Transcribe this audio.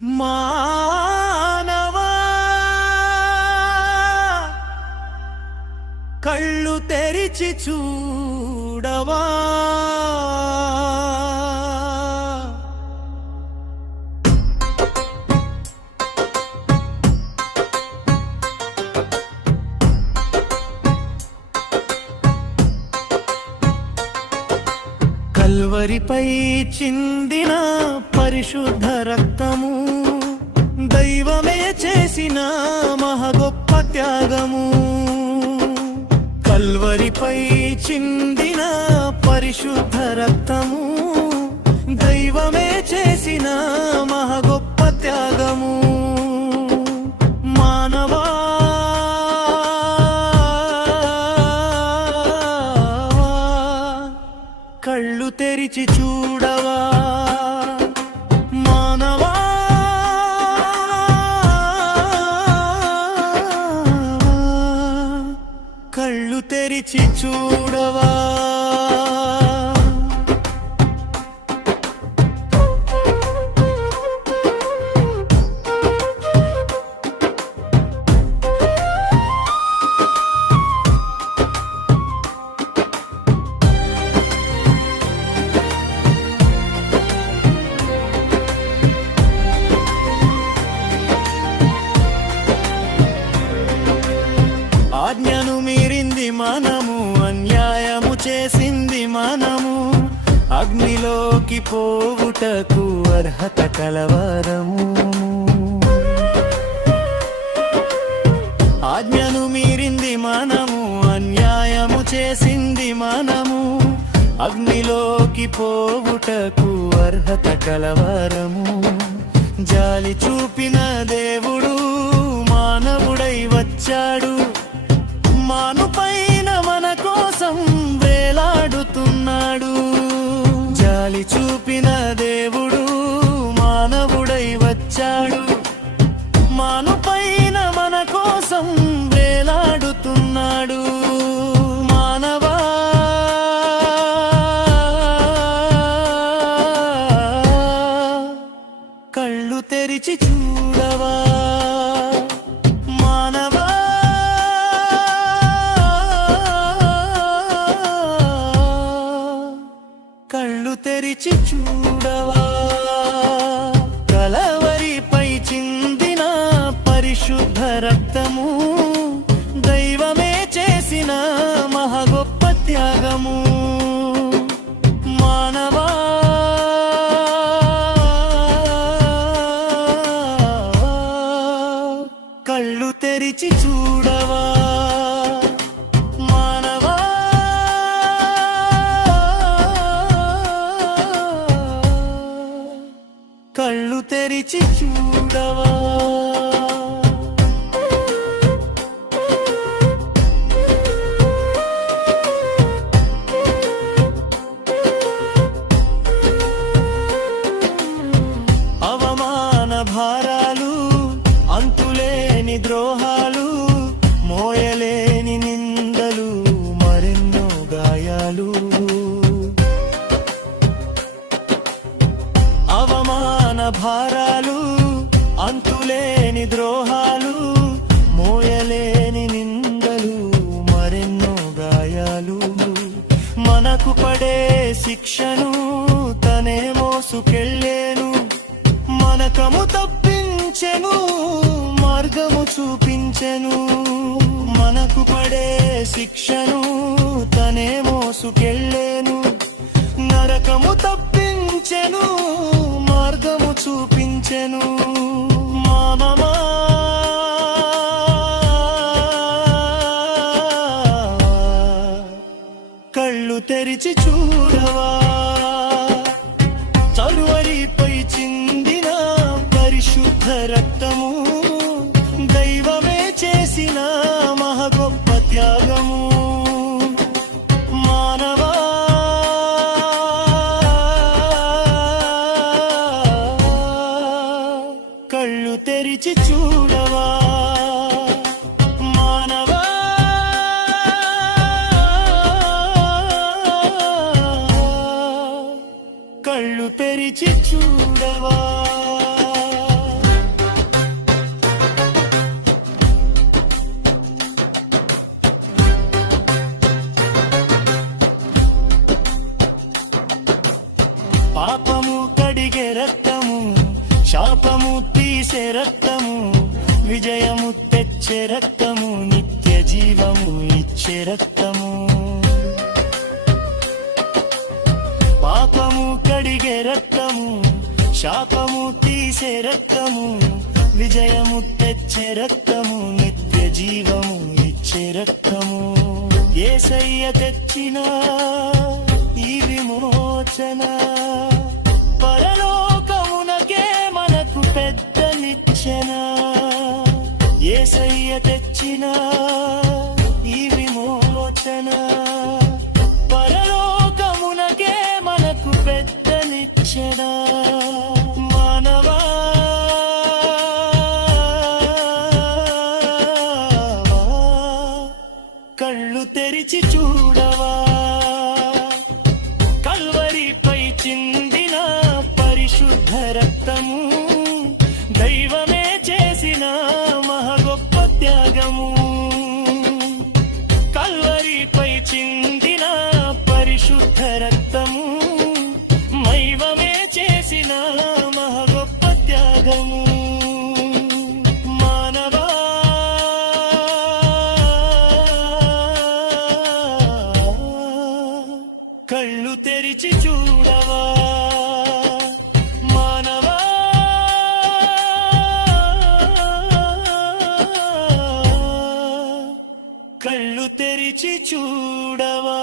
మానవా కళ్ళు తెరిచి చూడవా కల్వరిపై చిందిన పరిశుద్ధ రక్తము దైవమే చేసిన మహగొప్ప త్యాగము. కల్వరిపై చిందిన పరిశుద్ధ రక్తము దైవమే చేసిన మహగొప్ప త్యాగము. మానవా కళ్ళు తెరిచి చూడవా, మానవా కళ్ళు తెరిచి చూడవా. ఆజ్ఞను మీరింది మనము, అన్యాయము చేసింది మనము, అగ్నిలోకి పోవుటకు అర్హత కలవరము. ఆజ్ఞను మీరింది మనము, అన్యాయము చేసింది మనము, అగ్నిలోకి పోవుటకు అర్హత కలవరము. జాలి చూపిన దేవుడు మానవుడై వచ్చాడు, మానుపైన మన కోసం వేలాడుతున్నాడు. జాలి చూపిన దేవుడు మానవుడై వచ్చాడు, మానుపైన మన కోసం వేలాడుతున్నాడు. మానవా కళ్ళు తెరిచి చూడవా, మానవా కళ్ళు తెరిచి చూడవా. కలవరిపై చిందిన పరిశుద్ధ రక్తము దైవమే చేసిన మహగొప్ప త్యాగము. మానవా కళ్ళు తెరిచి చూడవా, మానవా కళ్ళు తెరిచి చూడవా. అవమాన భారాలు, అంతులేని ద్రోహాలు, మోయలేని నిందలు, మరెన్నో గాయాలు. అవమాన భారాలు, అంతులేని ద్రోహాలు, మోయలేని నిందలు, మరెన్నో గాయాలు. మనకు పడే శిక్షను తనే మోసుకెళ్ళేను, మనకము తప్పించెను, మార్గము చూపించెను. మనకు పడే శిక్షను తనే మోసుకెళ్ళేను, నరకము తప్పించెను, మార్గము చూపించెను. మానవా కళ్ళు తెరిచి చూడవా, కల్వరిపై చిందిన పరిశుద్ధ రక్తము దైవమే చేసిన మహగొప్ప త్యాగము. మానవా కళ్ళు తెరిచి చూడవా, మానవా కళ్ళు తెరిచి చూడవా. శాపము తీసే రక్తము, విజయము తెచ్చే రక్తము, నిత్య జీవము ఇచ్చే రక్తము. పాపము కడిగే రక్తము, శాపము తీసే రక్తము, విజయము తెచ్చే రక్తము, నిత్య జీవము ఇచ్చే రక్తము. యేసయ్య తెచ్చిన ఈ విమోచన పరలోకమునకే మనకు పెద్ద నిచ్చెన. యేసయ్య తెచ్చిన ఈ విమోచన పరలోకమునకే మనకు పెద్ద నిచ్చెన. మానవా కళ్ళు తెరిచి చూడవా, కల్వరిపై చిందిన పరిశుద్ధ రక్తము, దైవమే చేసిన మహా గొప్ప త్యాగము. కల్వరిపై చిందిన పరిశుద్ధ రక్తము, దైవమే చేసిన మహా గొప్ప త్యాగము. కళ్ళు తెరిచి చూడవా మానవా, కళ్ళు తెరిచి చూడవా.